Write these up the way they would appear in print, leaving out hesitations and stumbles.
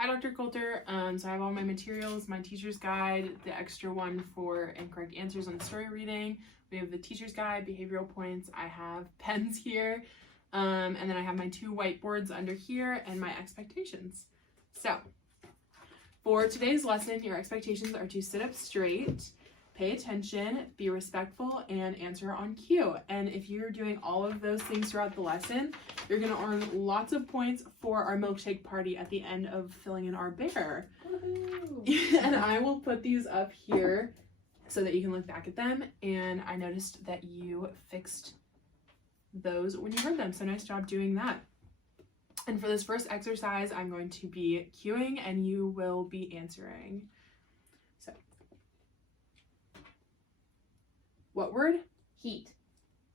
Hi, Dr. Coulter. So I have all my materials, my teacher's guide, the extra one for incorrect answers on the story reading. We have the teacher's guide, behavioral points. I have pens here. And then I have my 2 whiteboards under here and my expectations. So for today's lesson, your expectations are to sit up straight, pay attention, be respectful, and answer on cue. And if you're doing all of those things throughout the lesson, you're going to earn lots of points for our milkshake party at the end of filling in our bear. And I will put these up here so that you can look back at them. And I noticed that you fixed those when you heard them, so nice job doing that. And for this first exercise, I'm going to be cueing and you will be answering. So, what word? Heat.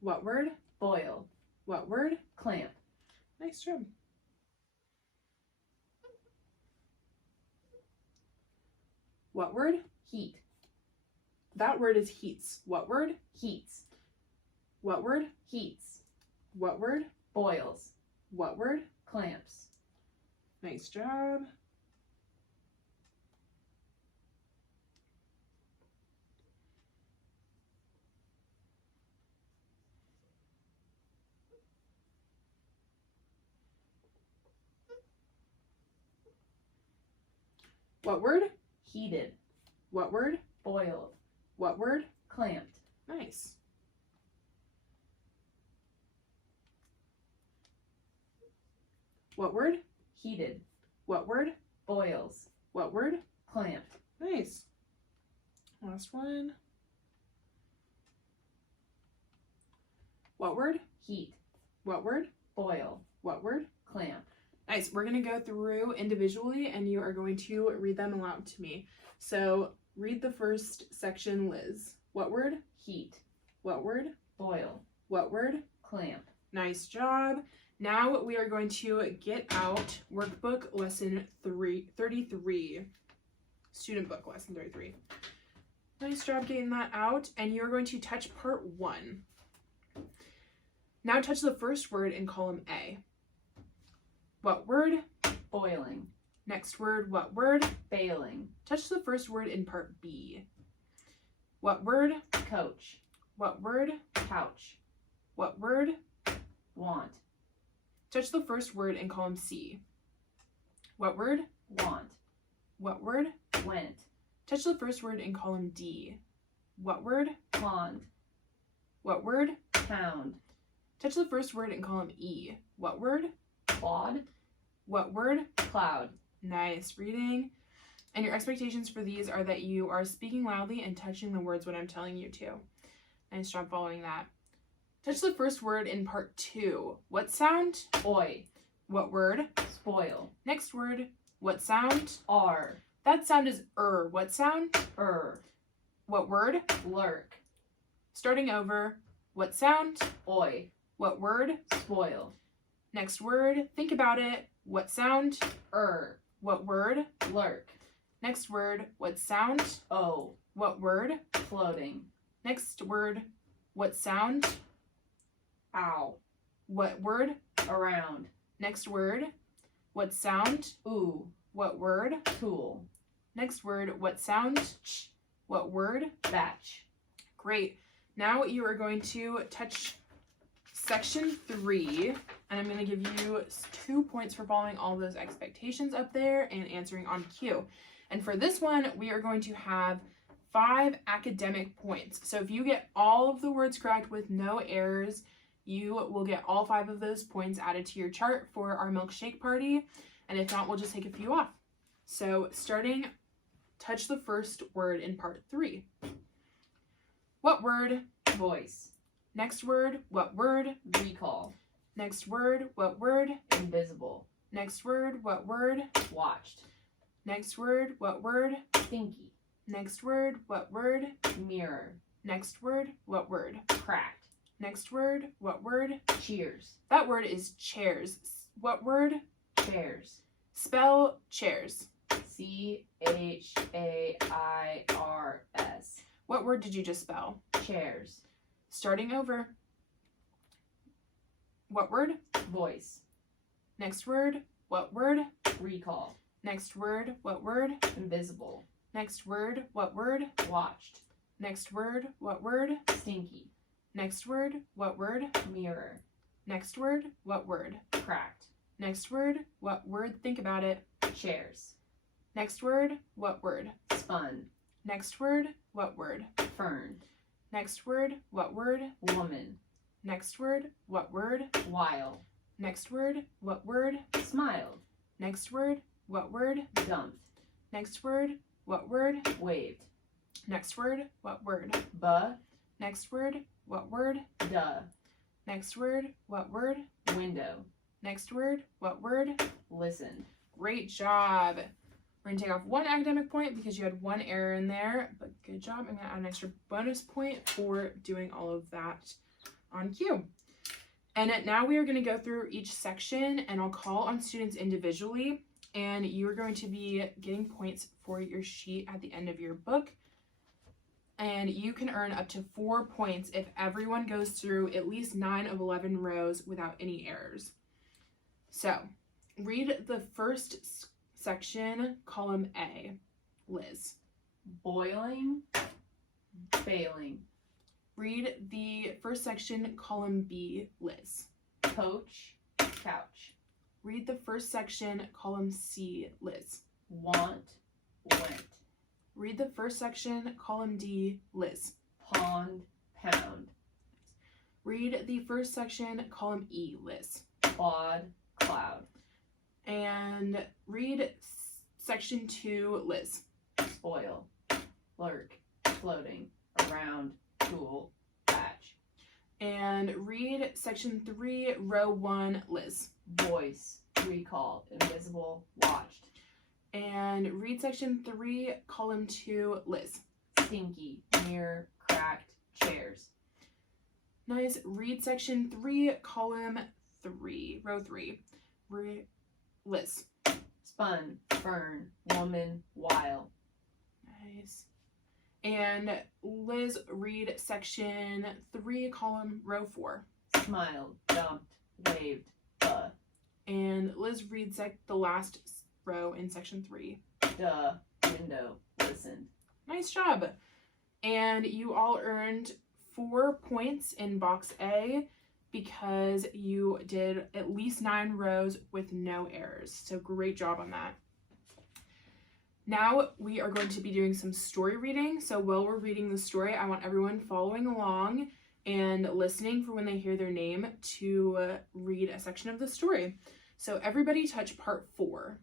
What word? Boil. What word? Clamp. Nice job. What word? Heat. That word is heats. What word? Heats. What word? Heats. What word? Boils. What word? Clamps. Nice job. What word? Heated. What word? Boiled. What word? Clamped. Nice. What word? Heated. What word? Boils. What word? Clamped. Nice. Last one. What word? Heat. What word? Boil. What word? Clamp. Nice. We're going to go through individually and you are going to read them aloud to me. So read the first section, Liz. What word? Heat. What word? Boil. What word? Clamp. Nice job. Now we are going to get out workbook lesson 33. Student book lesson 33. Nice job getting that out. And you're going to touch part 1. Now touch the first word in column A. What word? Boiling. Next word, what word? Bailing. Touch the first word in part B. What word? Coach. What word? Couch. What word? Want. Touch the first word in column C. What word? Want. What word? Went. Touch the first word in column D. What word? Pond. What word? Pound. Touch the first word in column E. What word? Clod. What word? Cloud. Nice reading. And your expectations for these are that you are speaking loudly and touching the words when I'm telling you to. Nice job following that. Touch the first word in part 2. What sound? Oi. What word? Spoil. Next word. What sound? R. That sound is What sound? What word? Lurk. Starting over. What sound? Oi. What word? Spoil. Next word. Think about it. What sound? What word? Lurk. Next word. What sound? O. What word? Floating. Next word. What sound? Ow. What word? Around. Next word. What sound? Ooh. What word? Tool. Next word. What sound? Ch. What word? Batch. Great. Now you are going to touch section 3, and I'm going to give you 2 points for following all those expectations up there and answering on cue. And for this one, we are going to have 5 academic points. So if you get all of the words correct with no errors, you will get all 5 of those points added to your chart for our milkshake party. And if not, we'll just take a few off. So starting, touch the first word in part 3. What word? Voice. Next word, what word? Recall. Next word, what word? Invisible. Next word, what word? Watched. Next word, what word? Stinky. Next word, what word? Mirror. Next word, what word? Cracked. Next word, what word? Cheers. That word is chairs. What word? Chairs. Spell chairs. CHAIRS. What word did you just spell? Chairs. Starting over. What word? Voice. Next word, what word? Recall. Next word, what word? Invisible. Next word, what word? Watched. Next word, what word? Stinky. Next word, what word? Mirror. Next word, what word? Cracked. Next word, what word? Think about it. Chairs. Next word, what word? Spun. Next word, what word? Fern. Next word, what word? Woman. Next word, what word? While. Next word, what word? Smiled. Next word, what word? Dumped. Next word, what word? Waved. Next word, what word? Buh. Next word, what word? Duh. Next word, what word? Window. Next word, what word? Listened. Great job. We're gonna take off one academic point because you had one error in there, but good job. I'm gonna add an extra bonus point for doing all of that on cue. And now we are gonna go through each section and I'll call on students individually and you're going to be getting points for your sheet at the end of your book. And you can earn up to 4 points if everyone goes through at least 9 of 11 rows without any errors. So, read the first section, column A. Liz. Boiling. Bailing. Read the first section, column B. Liz. Coach. Couch. Read the first section, column C. Liz. Want. Went. Read the first section, column D. Liz. Pond. Pound. Read the first section, column E. Liz. Clod. Cloud. And read section 2, Liz. Spoil. Lurk. Floating. Around. Tool. Patch. And read section 3, row 1, Liz. Voice. Recall. Invisible. Watched. And read section 3, column 2, Liz. Stinky. Mirror. Cracked. Chairs. Nice. Read section 3, column 3, row 3. Liz. Spun. Fern. Woman. While. Nice. And Liz, read section 3, column row 4. Smiled. Dumped. Waved. And Liz, read the last row in section 3. Duh. Window. Listened. Nice job. And you all earned 4 points in box A because you did at least 9 rows with no errors. So great job on that. Now we are going to be doing some story reading. So while we're reading the story, I want everyone following along and listening for when they hear their name to read a section of the story. So everybody touch part 4.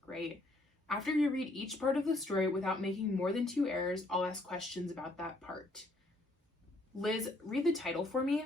Great. After you read each part of the story without making more than 2 errors, I'll ask questions about that part. Liz, read the title for me.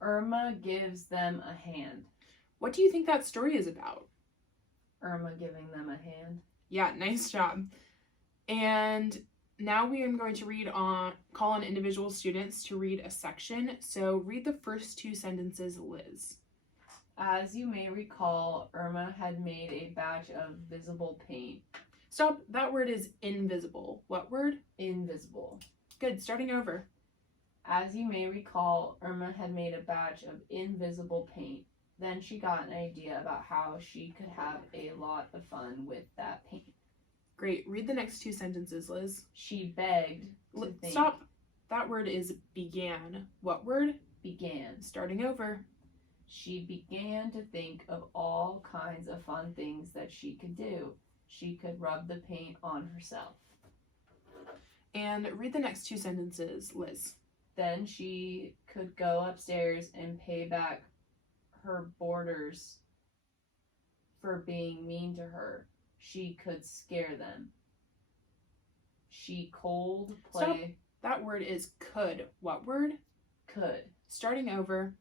Irma gives them a hand. What do you think that story is about? Irma giving them a hand. Yeah, nice job. And now we are going to call on individual students to read a section. So read the first 2 sentences, Liz. As you may recall, Irma had made a batch of visible paint. Stop. That word is invisible. What word? Invisible. Good. Starting over. As you may recall, Irma had made a batch of invisible paint. Then she got an idea about how she could have a lot of fun with that paint. Great. Read the next 2 sentences, Liz. She begged to think. Stop. That word is began. What word? Began. Starting over. She began to think of all kinds of fun things that she could do. She could rub the paint on herself. And read the next 2 sentences, Liz. Then she could go upstairs and pay back her boarders for being mean to her. She could scare them. She cold play. Stop. That word is could. What word? Could. Starting over.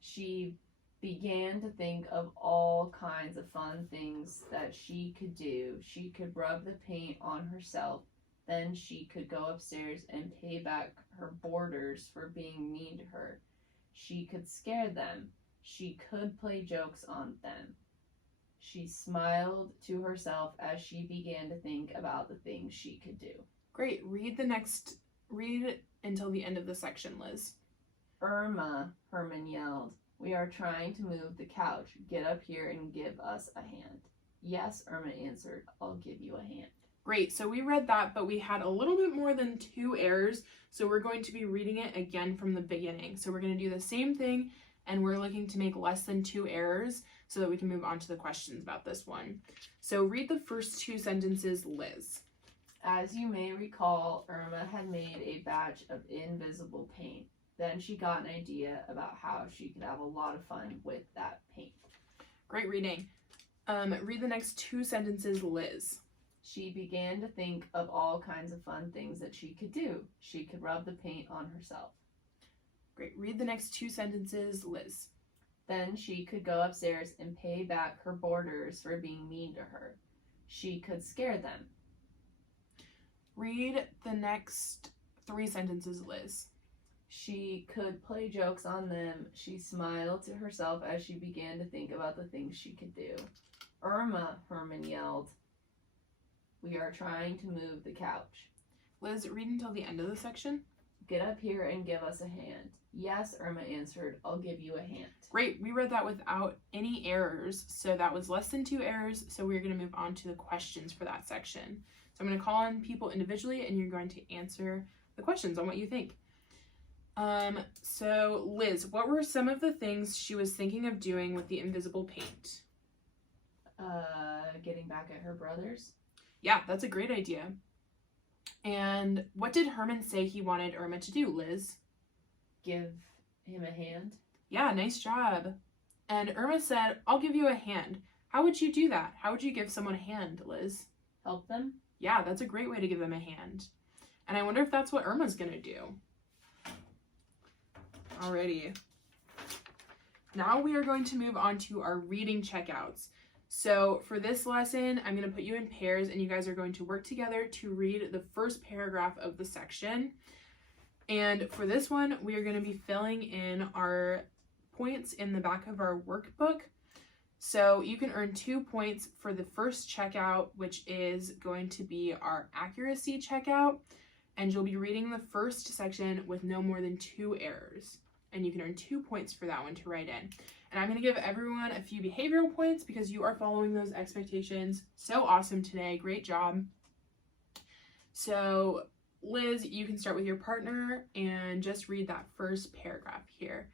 She began to think of all kinds of fun things that she could do. She could rub the paint on herself. Then she could go upstairs and pay back her boarders for being mean to her. She could scare them. She could play jokes on them. She smiled to herself as she began to think about the things she could do. Great. Read until the end of the section, Liz. Irma, Herman yelled. We are trying to move the couch. Get up here and give us a hand. Yes, Irma answered. I'll give you a hand. Great, so we read that, but we had a little bit more than 2 errors, so we're going to be reading it again from the beginning. So we're going to do the same thing, and we're looking to make less than 2 errors so that we can move on to the questions about this one. So read the first 2 sentences, Liz. As you may recall, Irma had made a batch of invisible paint. Then she got an idea about how she could have a lot of fun with that paint. Great reading. Read the next 2 sentences, Liz. She began to think of all kinds of fun things that she could do. She could rub the paint on herself. Great. Read the next 2 sentences, Liz. Then she could go upstairs and pay back her boarders for being mean to her. She could scare them. Read the next 3 sentences, Liz. She could play jokes on them. She smiled to herself as she began to think about the things she could do. Irma, Herman yelled. We are trying to move the couch. Liz, read until the end of the section. Get up here and give us a hand. Yes, Irma answered. I'll give you a hand. Great. We read that without any errors, so that was less than 2 errors, so we're going to move on to the questions for that section. So I'm going to call on people individually, and you're going to answer the questions on what you think. So Liz, what were some of the things she was thinking of doing with the invisible paint? Getting back at her brothers. Yeah, that's a great idea. And what did Herman say he wanted Irma to do, Liz? Give him a hand. Yeah, nice job. And Irma said, I'll give you a hand. How would you do that? How would you give someone a hand, Liz? Help them. Yeah, that's a great way to give them a hand. And I wonder if that's what Irma's going to do. Alrighty. Now we are going to move on to our reading checkouts. So for this lesson, I'm going to put you in pairs and you guys are going to work together to read the first paragraph of the section. And for this one, we are going to be filling in our points in the back of our workbook. So you can earn 2 points for the first checkout, which is going to be our accuracy checkout. And you'll be reading the first section with no more than 2 errors. And you can earn 2 points for that one to write in. And I'm going to give everyone a few behavioral points because you are following those expectations. So awesome today. Great job. So Liz, you can start with your partner and just read that first paragraph here.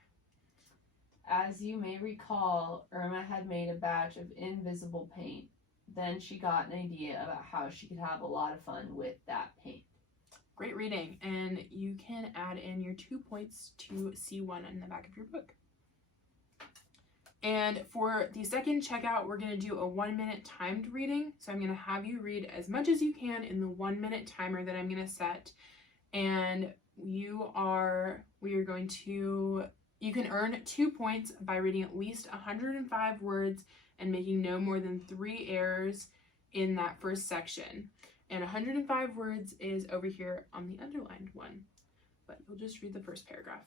As you may recall, Irma had made a batch of invisible paint. Then she got an idea about how she could have a lot of fun with that paint. Great reading. And you can add in your 2 points to C1 in the back of your book. And for the second checkout, we're going to do a 1-minute timed reading. So I'm going to have you read as much as you can in the 1-minute timer that I'm going to set. And you can earn 2 points by reading at least 105 words and making no more than 3 errors in that first section. And 105 words is over here on the underlined one, but you'll just read the first paragraph.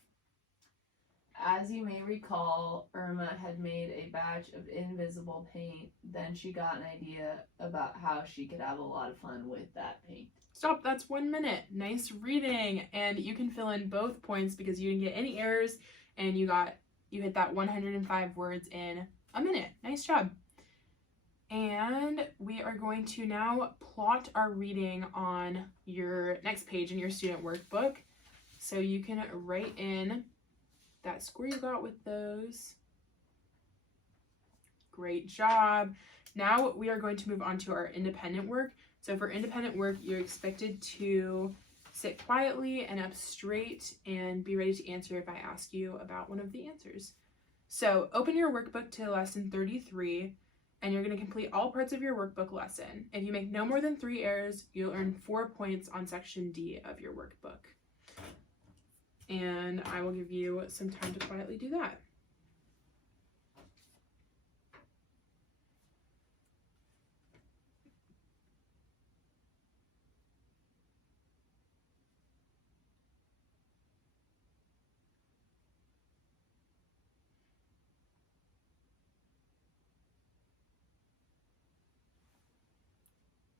As you may recall, Irma had made a batch of invisible paint. Then she got an idea about how she could have a lot of fun with that paint. Stop, that's 1 minute. Nice reading. And you can fill in both points because you didn't get any errors and you hit that 105 words in a minute. Nice job. And we are going to now plot our reading on your next page in your student workbook. So you can write in that score you got with those. Great job. Now we are going to move on to our independent work. So for independent work, you're expected to sit quietly and up straight and be ready to answer if I ask you about one of the answers. So open your workbook to lesson 33, and you're going to complete all parts of your workbook lesson. If you make no more than 3 errors, you'll earn 4 points on section D of your workbook. And I will give you some time to quietly do that.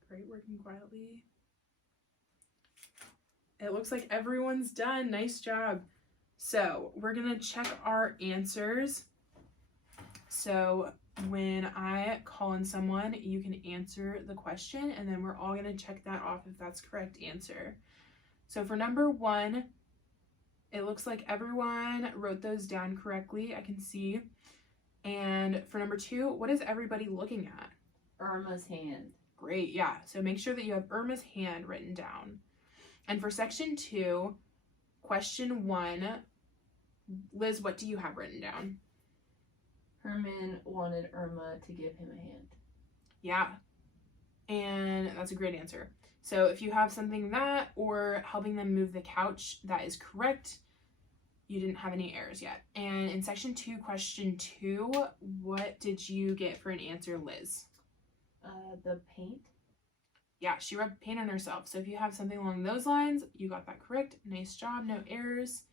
Great, working quietly. It looks like everyone's done. Nice job. So we're gonna check our answers. So when I call on someone, you can answer the question, and then we're all gonna check that off if that's correct answer. So for number 1, it looks like everyone wrote those down correctly, I can see. And for number 2, what is everybody looking at? Irma's hand. Great, yeah. So make sure that you have Irma's hand written down. And for section 2, question 1, Liz, what do you have written down? Herman wanted Irma to give him a hand. Yeah. And that's a great answer. So if you have something that or helping them move the couch, that is correct. You didn't have any errors yet. And in section 2, question 2, what did you get for an answer, Liz? The paint. Yeah, she rubbed paint on herself. So if you have something along those lines, you got that correct. Nice job, no errors.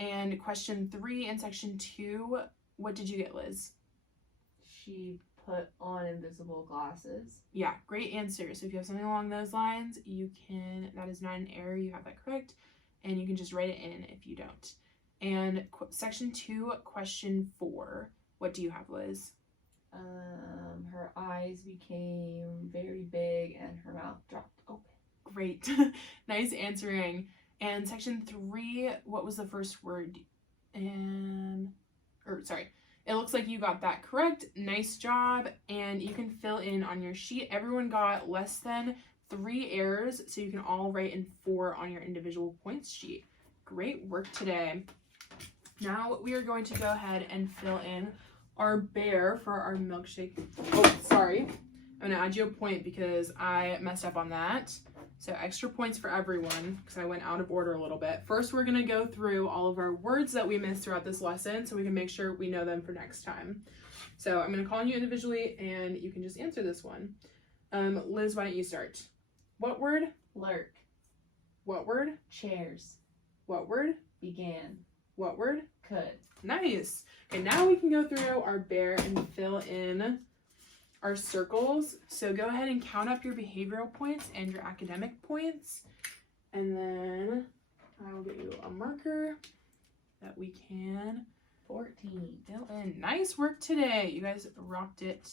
And question 3 in section 2, what did you get, Liz? She put on invisible glasses. Yeah, great answer. So if you have something along those lines, you can, that is not an error, you have that correct. And you can just write it in if you don't. And section 2, question 4, what do you have, Liz? Her eyes became very big and her mouth dropped open. Great. Nice answering. And section 3, what was the first word? It looks like you got that correct. Nice job. And you can fill in on your sheet. Everyone got less than 3 errors, so you can all write in 4 on your individual points sheet. Great work today. Now we are going to go ahead and fill in our bear for our milkshake. Oh, sorry. I'm gonna add you a point because I messed up on that. So extra points for everyone because I went out of order a little bit. First, we're gonna go through all of our words that we missed throughout this lesson so we can make sure we know them for next time. So I'm gonna call on you individually and you can just answer this one. Liz, why don't you start? What word? Lurk. What word? Chairs. What word? Began. What word? Could. Nice. Okay, now we can go through our bear and fill in our circles. So go ahead and count up your behavioral points and your academic points. And then I will get you a marker that we can 14. fill in. Nice work today. You guys rocked it